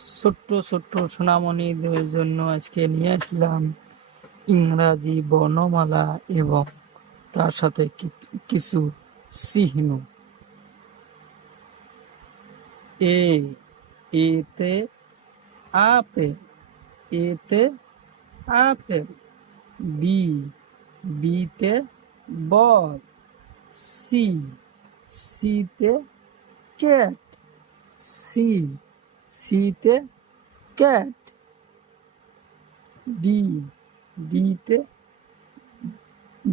ছোট্ট ছোট্ট সোনামণিদের জন্য আজকে নিয়ে আসলাম ইংরাজি বর্ণমালা এবং তার সাথে কিছু চিহ্ন। এতে আপেল, এতে আপেল। বিতে বল। সিতে ক্যাট, সিতে ক্যাট। ডিতে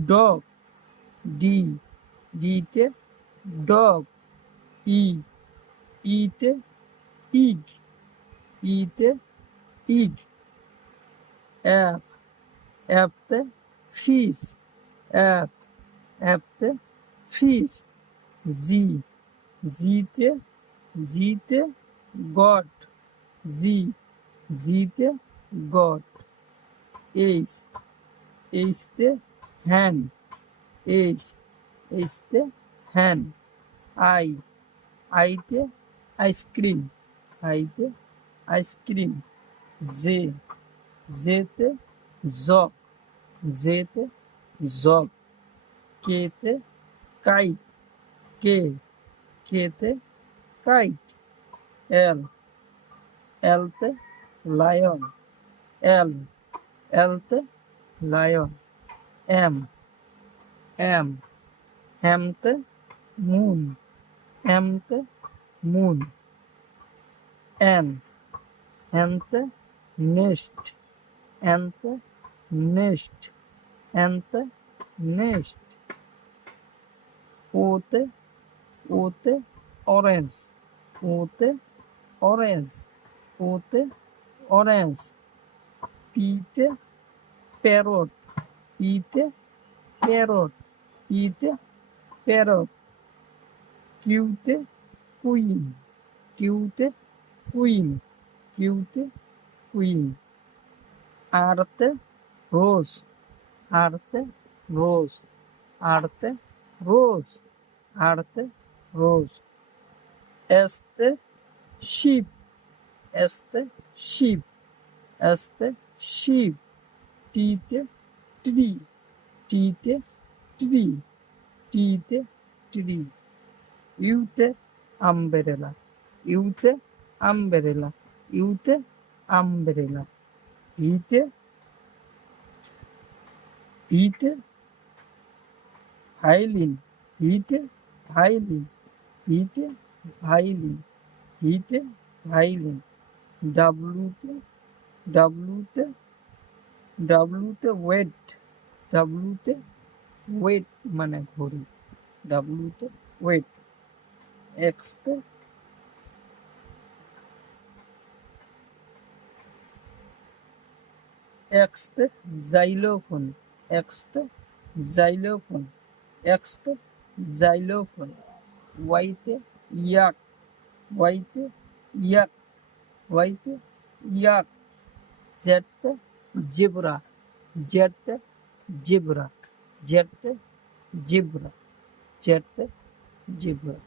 ডগ, ডিতে ডগ। ইতে ইগ, ইতে ইগ। এফতে ফিশ, এফতে ফিশ। জিতে গট, জিতে গট। এইচতে হ্যান্ড, এইচতে হ্যান্ড। আইতে আইসক্রিম, আইতে আইসক্রিম। জেতে জগ, জেতে জগ। কেতে কাইট, কেতে কাইট। এলতে লায়ন, এলতে লায়ন। এমতে মুন, এমতে মুন। এনতে নেস্ট, এনতে নেস্ট, এনতে নেস্ট। ওতে অরেঞ্জ, ওতে অরেঞ্জ, ওতে অরেঞ্জ। পিতে প্যারট, পিতে প্যারট, পিতে প্যারট। কিউতে কুইন, কিউতে কুইন, কিউতে কুইন। আরতে রোজ, আরতে রোজ, আরতে রোজ, আরতে রোজ। এসতে শিপ, এসতে শিপ, এসতে শিপ। টিতে ট্রি, টিতে ট্রি, টিতে ট্রি। ইউতে আমব্রেলা, ইউতে আমব্রেলা, ইউতে আমব্রেলা। ভিতে ভাইলিন, ভিতে ভাইলিন, ভিতে ভাইলিন, ভিতে ভাইলিন। ডাব্লুতে ওয়েট, ডাব্লুতে ওয়েট মানে ঘড়ি, ডাব্লুতে ওয়েট। এক্সতে জাইলোফোন, এক্সতে জাইলোফোন, এক্সতে জাইলোফোন। ওয়াইতে ইয়াক, ওয়াইতে ইয়াক, ওয়াইতে ইয়াক। জেডতে জেব্রা, জেডতে জেব্রা, জেডতে জেব্রা, জেডতে জেব্রা।